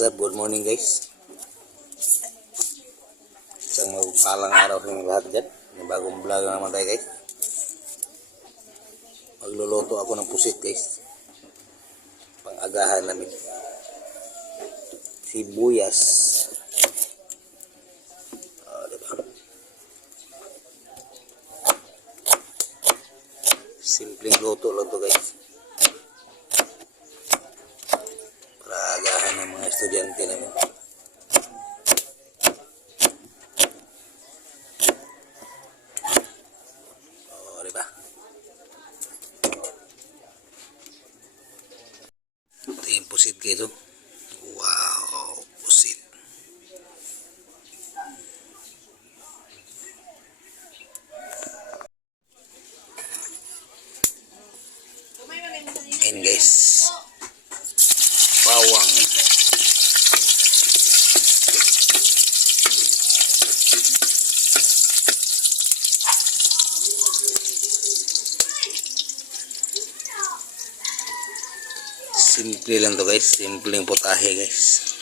What's up? Good morning guys. Isang magpalang araw sa lahat dyan. May bagong vlog na naman tayo guys. Magluluto ako ng pusit guys. Pang-agahan namin. Sibuyas. Oh, diba? Simpleng luto lang to guys. Para agahan ng mga estudyante namin. Oh, diba? Ito yung pusit kayo. Wow, pusit. Ayan guys. Simple lang to guys. Simpleng putahe guys.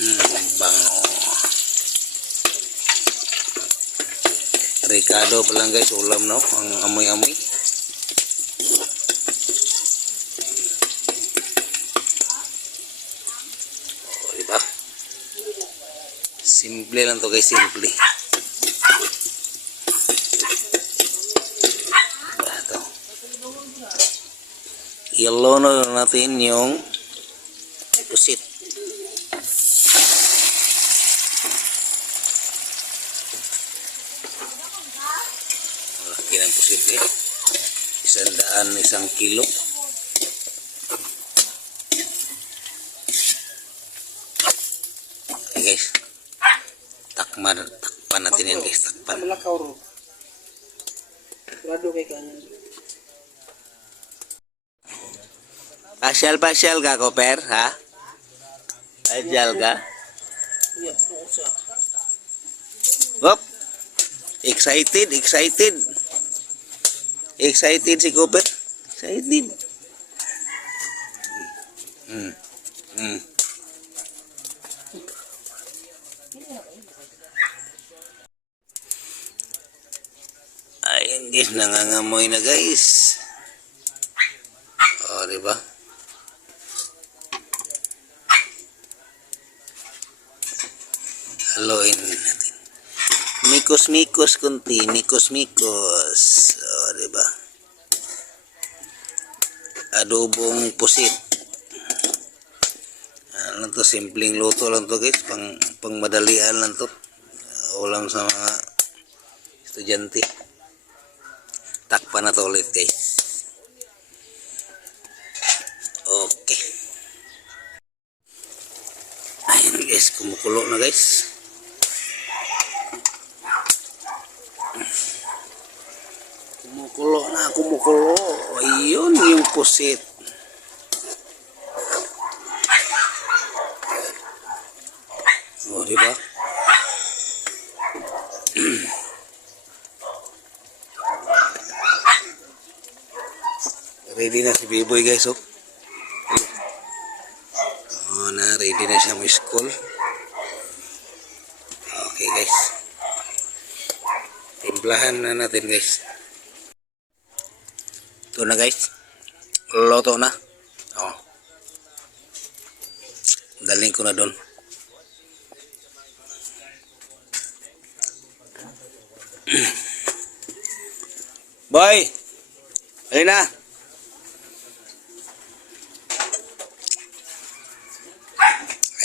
Mm, bango. Ricardo pa lang guys, ulam no, ang amoy-amoy. Oh, diba? Simple lang to guys, simple. Ito. Yellow na natin yung pusit. Malaki ng pusit eh. Isang daan, isang kilo. Guys. Takpan. Malakaw ro. Sigurado kay kanan. Pasyal-pasyal ka, Koper, ha? Pasyal ka? Iya. Hop! Excited, excited. Excited si Cooper. Excited. Hmm. Hmm. Guys, nangangamoy na guys. O, di ba? Haluin natin. Mikos-mikos kunti, mikos-mikos. O, di ba? Adobong pusit. Ano to, simpleng luto lang to guys, pang, pang madalian lang to. Ulam sa mga estudyante. Takpan na to ulit guys. Okay. Ayun guys, kumukulo na guys. Kumukulo na, kumukulo. Ayun yung pusit. O, di ba? Ready na si Biboy guys, oh. Oh, na, ready na siya may school. Okay guys. Timplahan na natin guys. Ito na guys. Loto na. Oh. Daling ko na doon. Boy! Ayun na!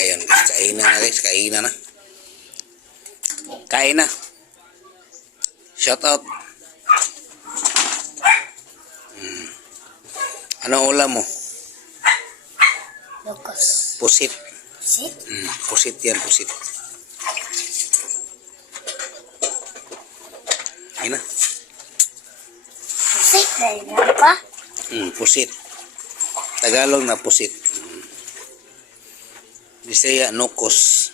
Ayun guys, kainan na guys, kainan na. Kain na. Shout out. Hmm. Anong ulam mo? Lucas. Pusit. Sit? Hmm, pusit yan, pusit. Ayun na. Sit na yun pa. Hmm, pusit. Tagalog na pusit. Hmm. Bisaya nokos.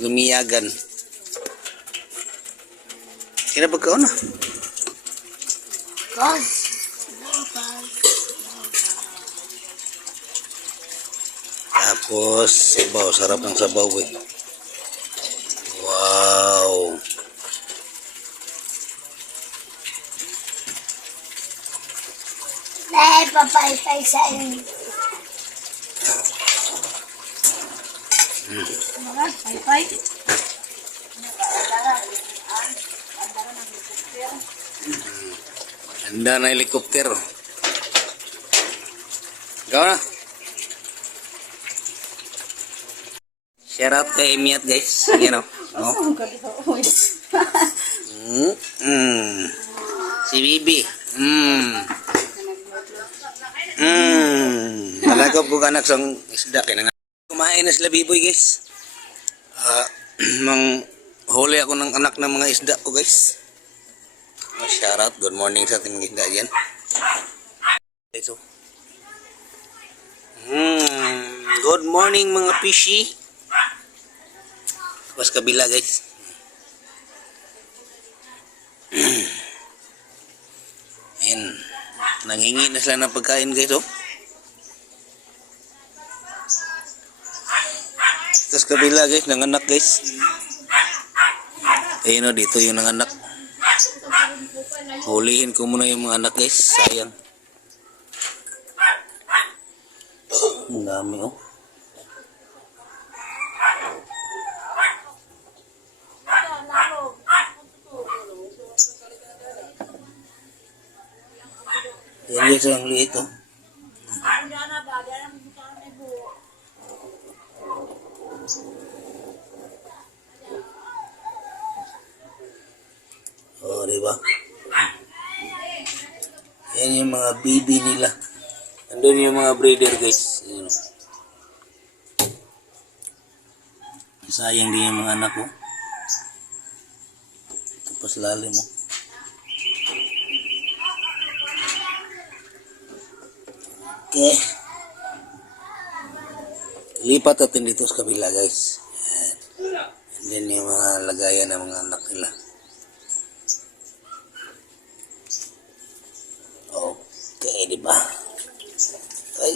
Lumiyagan. Kina pagkaon na? Tapos, sabaw. Sarap ng sabaw eh. Wow. dahil papaypay sa inyo. Mga paypay. Handa na helikopter. Ikaw na. Shout out kay Emiat guys. Yan o. Oh. Mm, mm. Si Bibi. Mm. Mm. Nalagap ko anak sang isda kay nga. Kumain na sila biboy guys. Ah, mang huli ako ng anak ng mga isda ko guys. Oh, shout out. Good morning sa ating mga isda dyan. Ito. Hmm. Good morning mga fishy. Mas kabila guys. Ayan. Nanghingi na sila ng pagkain guys oh. Tapos kabila guys, nanganak guys. Ayun oh, dito yung nanganak. Hulihin ko muna yung mga anak guys. Sayang. Ang dami oh. Yan guys, ang liit oh. Oh, di ba? Yan yung mga baby nila. Andun yung mga breeder guys. Yan. oh. Sayang din yung mga anak ko. Tapos lalim mo. Okay. Lipat natin dito sa kabila guys. Yan. And then yung mga lagayan ng mga anak nila. Okay, di ba? Ay.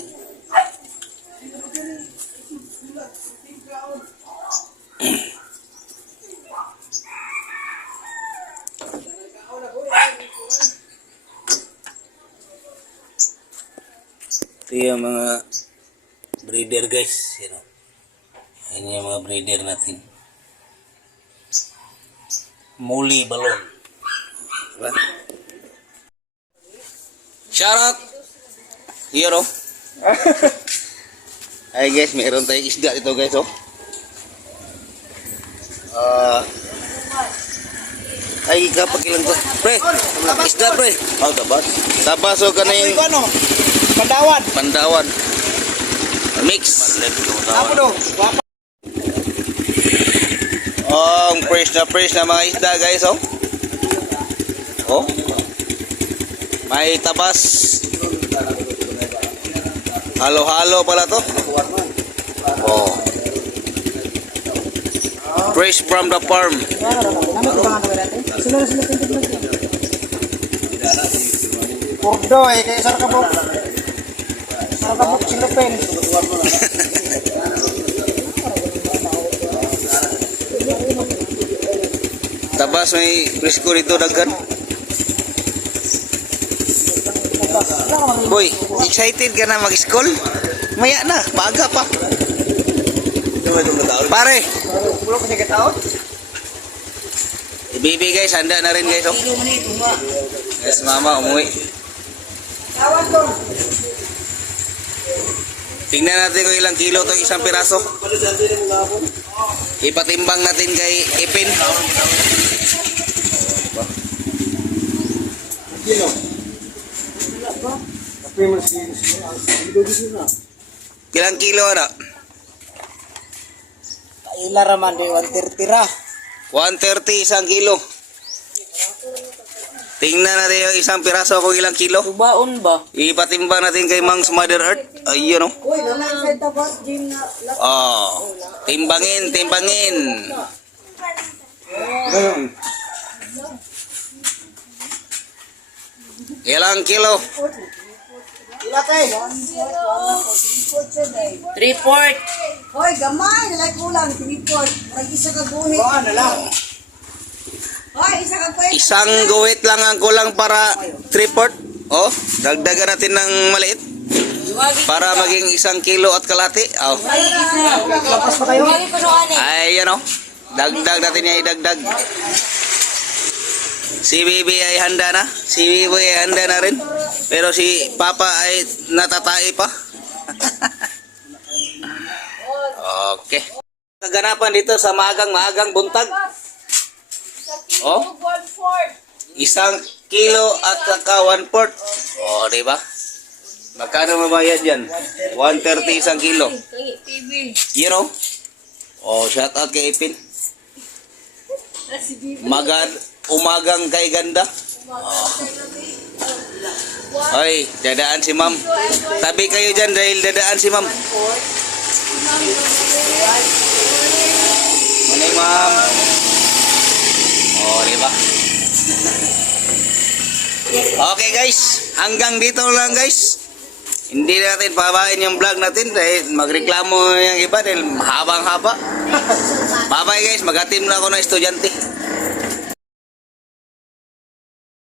Ito yung mga breeder guys. You know. Yan yung mga breeder natin. Muli balon. Diba? Shout out! Here oh. Ay guys, meron tayong isda dito guys oh. Ah. ay, kapag ilang to. Pre, isda pre. Oh, tabas. Tabas o ka na yung? Pandawan. pandawan. Mix. Ako do. Oh, ang fresh na fresh na mga isda guys oh. Oh. May tabas. Halo-halo pala to. Oh. Fresh from the farm. Kurdo eh, kaya sarap ka buk. Sarap ka buk, silupin. Tabas may presko dito daghan. Boy, excited ka na mag-school? Maya na, baga pa. Pare, Pulo ko siya kataon. ibibi guys, handa na rin guys. Oh. Yes, mama, umuwi. Tawan to. Tingnan natin kung ilang kilo to isang piraso. Ipatimbang natin kay Ipin. Ilang kilo na? Ilaraman di 130 ra. 130 isang kilo. Tingnan natin yung isang piraso kung ilang kilo. Baon ba? Ipatimbang natin kay Mangs Mother Earth. Ayun, oh. Uy, naman sa tabas, Jim na... Oh, timbangin, timbangin. Ilang kilo? Ilakay. Report. Hoy, gamay, nalay kulang, tinipot. Parang isa ka guhit. Kuha na lang. Hoy, isa ka guhit. Isang guhit lang ang kulang para triport. Oh, dagdagan natin ng maliit para maging isang kilo at kalati. Oh. Ay, yan oh. Dagdag natin yan, idagdag. Si Bibi ay handa na. Si Bibi ay handa na rin. Pero si Papa ay natatay pa. okay. Kaganapan dito sa maagang-maagang buntag. Oh. Isang kilo at saka one port. Oh, di ba? Magkano mabayad yan? 130 isang kilo. You know? Oh, shout out kay Ipin. Magad, umagang kay ganda. Oh. Hoy, dadaan si ma'am. Tabi kayo dyan dahil dadaan si ma'am. Morning, ma'am. Oh, di ba? Okay guys, hanggang dito lang guys. Hindi natin pabain yung vlog natin dahil magreklamo yung iba dahil habang haba. Bye bye guys, magatim na ako ng estudyante.